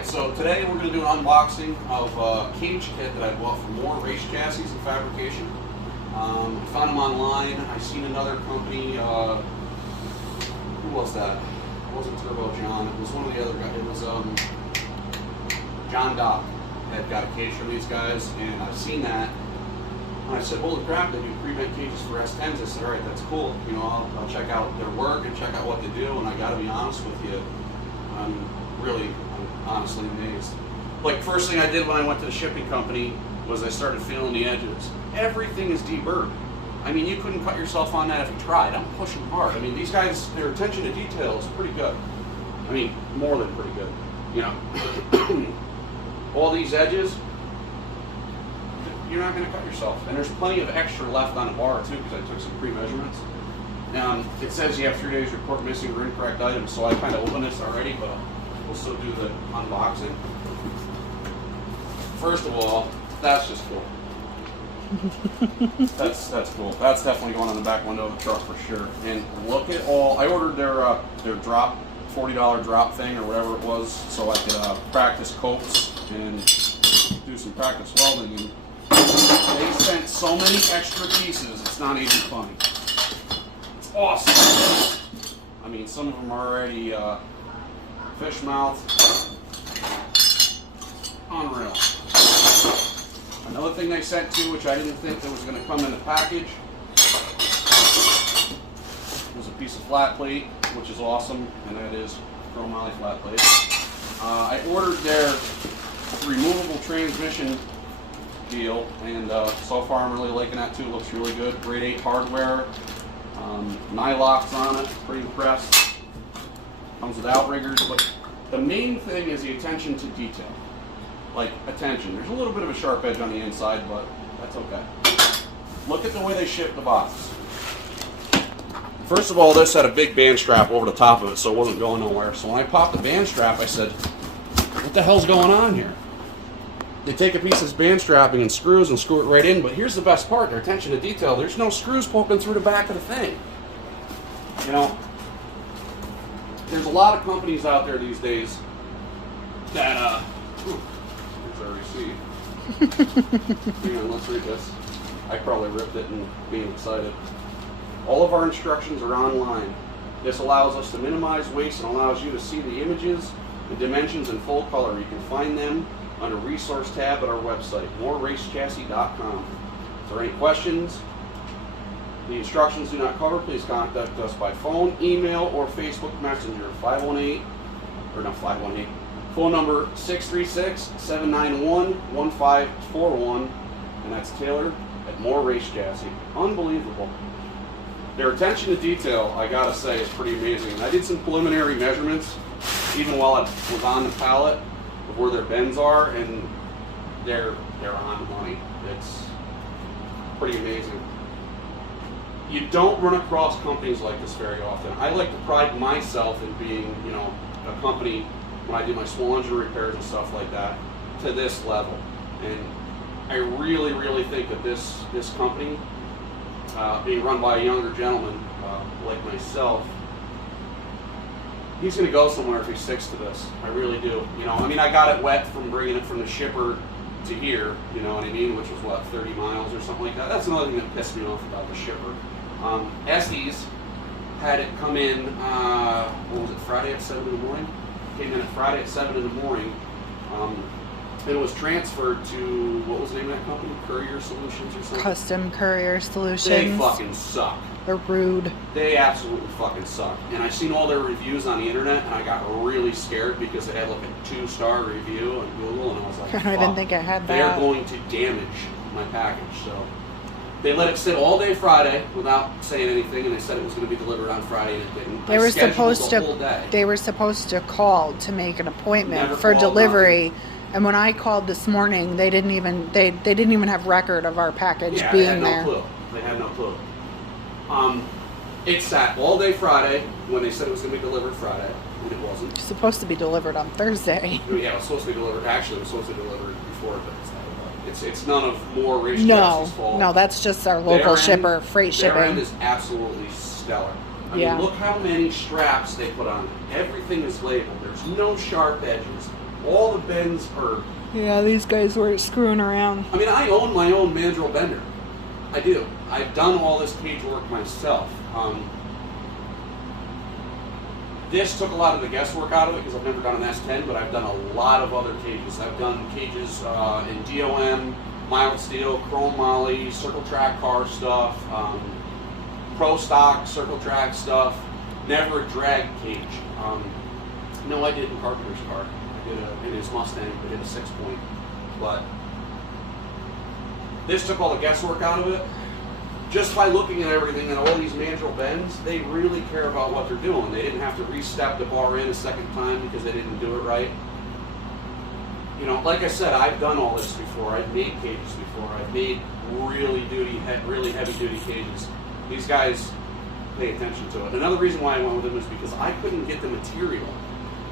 Alright, so today we're going to do an unboxing of a cage kit that I bought from More Race Chassis and Fabrication. I found them online. I seen another company, who was that? It wasn't Turbo John, it was one of the other guys. It was John Dock had got a cage from these guys, and I've seen that. And I said, holy crap, they do pre-bent cages for S10s. I said, alright, that's cool. You know, I'll check out their work and check out what they do, and I got to be honest with you, I'm honestly amazed. Like, first thing I did when I went to the shipping company was I started feeling the edges. Everything is deburred. I mean, you couldn't cut yourself on that if you tried. I'm pushing hard. I mean, these guys, their attention to detail is pretty good. I mean, more than pretty good. You know, all these edges, you're not going to cut yourself. And there's plenty of extra left on the bar too, because I took some pre-measurements. It says you have 3 days to report missing or incorrect items, so I kind of opened this already, but we'll still do the unboxing. First of all, that's just cool. That's cool. That's definitely going on the back window of the truck for sure. And look at all. I ordered their drop, $40 drop thing or whatever it was, so I could practice copes and do some practice welding. And they sent so many extra pieces. It's not even funny. It's awesome. I mean, some of them are already fish mouth. Unreal. Another thing they sent too, which I didn't think that was going to come in the package, was a piece of flat plate, which is awesome, and that is chromoly flat plate. I ordered their removable transmission deal, and so far I'm really liking that too. It looks really good. Grade 8 hardware, nylocks on it. Pretty impressed. Comes with outriggers, but the main thing is the attention to detail. Like, attention. There's a little bit of a sharp edge on the inside, but that's okay. Look at the way they ship the box. First of all, this had a big band strap over the top of it, so it wasn't going nowhere. So when I popped the band strap, I said, what the hell's going on here? They take a piece of this band strapping and screws and screw it right in, but here's the best part, their attention to detail. There's no screws poking through the back of the thing. You know, there's a lot of companies out there these days that, here's our receipt. Hang on, let's read this. I probably ripped it and being excited. All of our instructions are online. This allows us to minimize waste and allows you to see the images, the dimensions in full color. You can find them under Resource tab at our website, moreracechassis.com. If there are any questions, the instructions do not cover, please contact us by phone, email, or Facebook Messenger, 518, phone number 636-791-1541, and that's Taylor at More Race Chassis. Unbelievable. Their attention to detail, I gotta say, is pretty amazing. And I did some preliminary measurements, even while I was on the pallet, of where their bends are, and they're on money. It's pretty amazing. You don't run across companies like this very often. I like to pride myself in being, you know, a company when I do my small engine repairs and stuff like that, to this level. And I really, really think that this company, being run by a younger gentleman like myself, he's going to go somewhere if he sticks to this. I really do. You know, I mean, I got it wet from bringing it from the shipper to here, you know what I mean, which was what, 30 miles or something like that. That's another thing that pissed me off about the shipper. s10 had it come in, what was it, Friday at 7 in the morning? Came in at Friday at 7 in the morning. It was transferred to, what was the name of that company? Courier Solutions or something? Custom Courier Solutions. They fucking suck. They're rude. They absolutely fucking suck. And I've seen all their reviews on the internet, and I got really scared because it had like a 2-star review on Google, and I was like, I didn't think it had that. They're going to damage my package. So they let it sit all day Friday without saying anything, and they said it was going to be delivered on Friday, and it didn't. They were supposed to call to make an appointment for delivery. And when I called this morning, they didn't even have record of our package being there. They had no clue. It sat all day Friday when they said it was going to be delivered Friday, and it wasn't. It's supposed to be delivered on Thursday. Yeah, it was supposed to be delivered. Actually, it was supposed to be delivered before Thursday. It's none of More Race Chassis' fault. No, that's just our local shipper, freight shipping. Their end is absolutely stellar. I mean, look how many straps they put on it. Everything is labeled. There's no sharp edges. All the bends are... Yeah, these guys were screwing around. I mean, I own my own mandrel bender. I do. I've done all this cage work myself. This took a lot of the guesswork out of it because I've never done an S10, but I've done a lot of other cages. I've done cages in DOM, mild steel, chrome moly, circle track car stuff, pro stock circle track stuff. Never a drag cage. No, I did in Carpenter's car. I did in his Mustang. I did a 6-point. But this took all the guesswork out of it. Just by looking at everything and all these mandrel bends, they really care about what they're doing. They didn't have to re-step the bar in a second time because they didn't do it right. You know, like I said, I've done all this before. I've made cages before. I've made really heavy-duty cages. These guys pay attention to it. Another reason why I went with them is because I couldn't get the material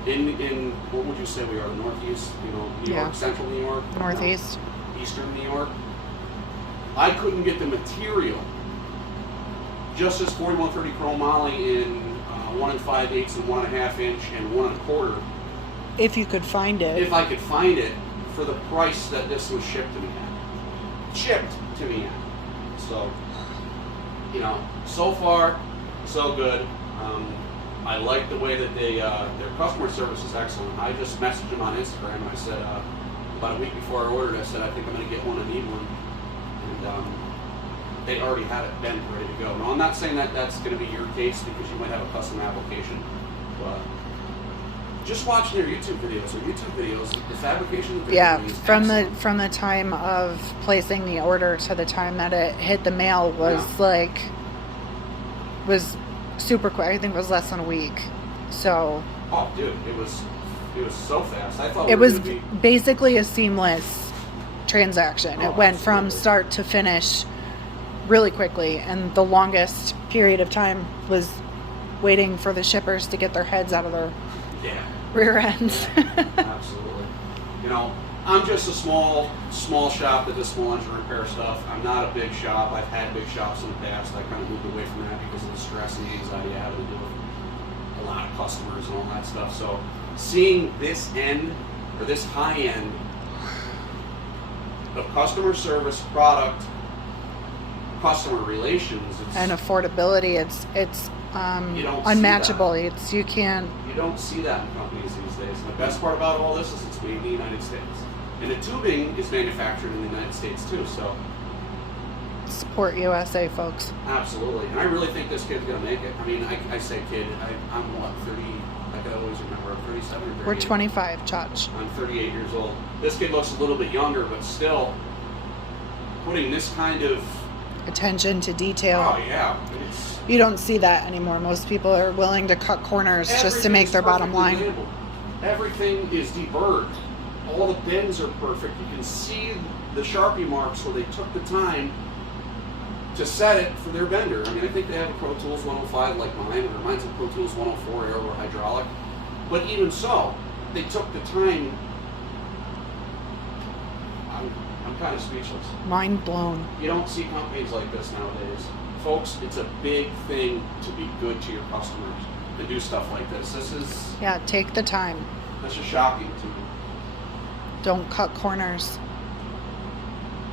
in what would you say we are, the Northeast? You know, New York, Central New York? Northeast. No, Eastern New York. I couldn't get the material. Just this 4130 chrome moly in 1 5/8 and 1.5 inch and 1 1/4. If you could find it. If I could find it for the price that this was shipped to me at. So, you know, so far, so good. I like the way that they, their customer service is excellent. I just messaged them on Instagram and I said, about a week before I ordered, I said, I think I'm going to get one and need one. And they already had it bent ready to go. Now, I'm not saying that that's going to be your case because you might have a custom application, but just watch their YouTube videos. The fabrication that they're doing is excellent. From the time of placing the order to the time that it hit the mail was was super quick. I think it was less than a week. So. Oh, dude, it was so fast. I thought it was basically a seamless transaction. Oh, it went absolutely. from start to finish really quickly, and the longest period of time was waiting for the shippers to get their heads out of their rear ends. Absolutely. You know, I'm just a small shop that does small engine repair stuff. I'm not a big shop. I've had big shops in the past. I kind of moved away from that because of the stress and the anxiety I have to deal with a lot of customers and all that stuff. So seeing this end, or this high end of customer service, product, customer relations, and affordability, it's unmatchable. You don't see that in companies these days. And the best part about all this is it's made in the United States. And the tubing is manufactured in the United States too, so. Support USA, folks. Absolutely. And I really think this kid's going to make it. I mean, I say kid, I'm what, 30, I can always remember, I'm 37 or 38. We're 25, Chach. I'm 38 years old. This kid looks a little bit younger, but still putting this kind of attention to detail. Oh, yeah. You don't see that anymore. Most people are willing to cut corners just to make their bottom line. Labeled. Everything is deburred. All the bends are perfect. You can see the Sharpie marks where they took the time to set it for their bender. I mean, I think they have a Pro Tools 105 like mine, or mine's a Pro Tools 104 air or hydraulic. But even so, they took the time. I'm kind of speechless. Mind blown. You don't see companies like this nowadays. Folks, it's a big thing to be good to your customers and do stuff like this. This is... Yeah, take the time. This is shocking to me. Don't cut corners.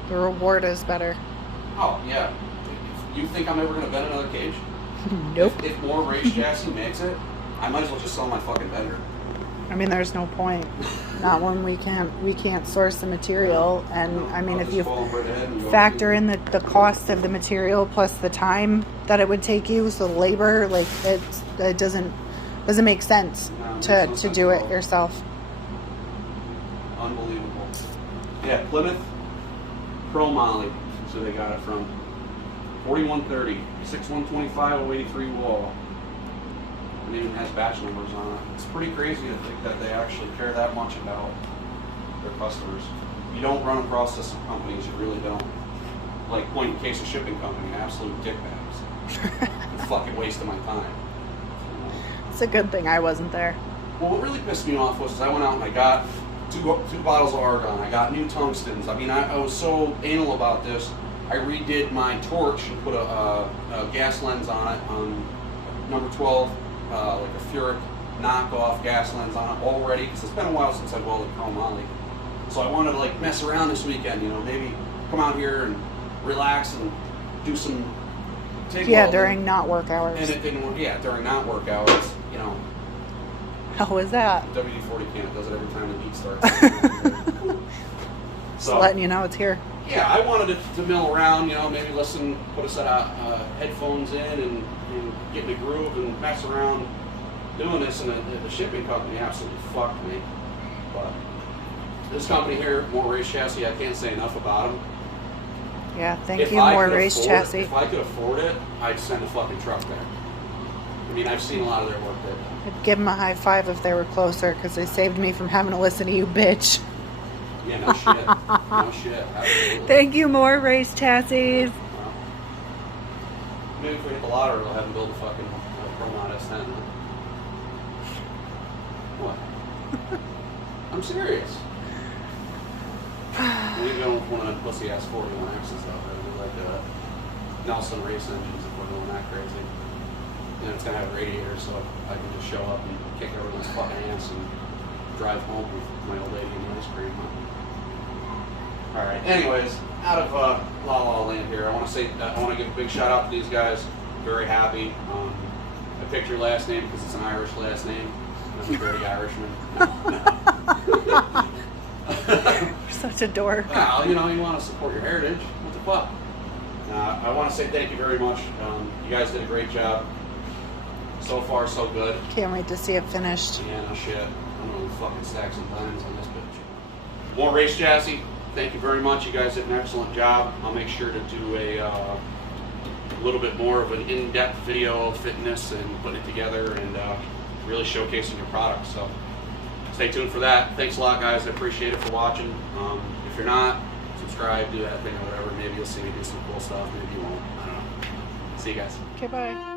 The reward is better. Oh, yeah. If you think I'm ever going to bend another cage? Nope. If more race chassis makes it, I might as well just sell my fucking bender. I mean, there's no point. Not when we can't source the material. And I mean, if you factor in the cost of the material plus the time that it would take you, so labor, like it doesn't make sense to do it yourself. Unbelievable. Yeah, Plymouth Pro Moly. So they got it from 4130, 6125, 083 wall. And it even has batch numbers on it. It's pretty crazy to think that they actually care that much about their customers. You don't run across this in companies, you really don't. Like Point and Case of Shipping Company, absolute dickbags. Fucking waste of my time. It's a good thing I wasn't there. Well, what really pissed me off was I went out and I got two bottles of argon. I got new tungstens. I mean, I was so anal about this. I redid my torch and put a gas lens on it on number 12, like a Furic knockoff gas lens on it already, because it's been a while since I've welded chromoly. So I wanted to like mess around this weekend, you know, maybe come out here and relax and do some TIG welding. During not work hours. And it didn't work. Yeah, during not work hours, you know. How was that? WD-40 camp does it every time the heat starts. Just letting you know it's here. Yeah, I wanted to mill around, you know, maybe listen, put a set of headphones in and get in the groove and mess around doing this, and the shipping company absolutely fucked me. But this company here, More Race Chassis, I can't say enough about them. Yeah, thank you, More Race Chassis. If I could afford it, I'd send a fucking truck there. I mean, I've seen a lot of their work there. I'd give them a high five if they were closer, because they saved me from having to listen to you, bitch. Yeah, no shit. No shit. Absolutely. Thank you, More Race Chassis. Maybe if we hit the lottery, we'll have them build a fucking Promont S10. What? I'm serious. We don't want to pussy ass 41X's though. They're like Nelson race engines if we're going that crazy. And it's gonna have a radiator, so I can just show up and kick everyone's fucking ass and drive home with my old lady and the ice cream. All right. Anyways, out of La La Land here, I want to give a big shout out to these guys. Very happy. I picked your last name because it's an Irish last name. I'm a dirty Irishman. You're such a dork. Well, you know, you want to support your heritage. What the fuck? I want to say thank you very much. You guys did a great job. So far, so good. Can't wait to see it finished. Yeah, no shit. I'm going to fucking stack some diamonds on this bitch. More Race Chassis. Thank you very much. You guys did an excellent job. I'll make sure to do a little bit more of an in-depth video of fitness and putting it together and really showcasing your product. So stay tuned for that. Thanks a lot, guys. I appreciate it for watching. If you're not, subscribe, do that thing or whatever. Maybe you'll see me do some cool stuff. Maybe you won't. I don't know. See you guys. Okay, bye.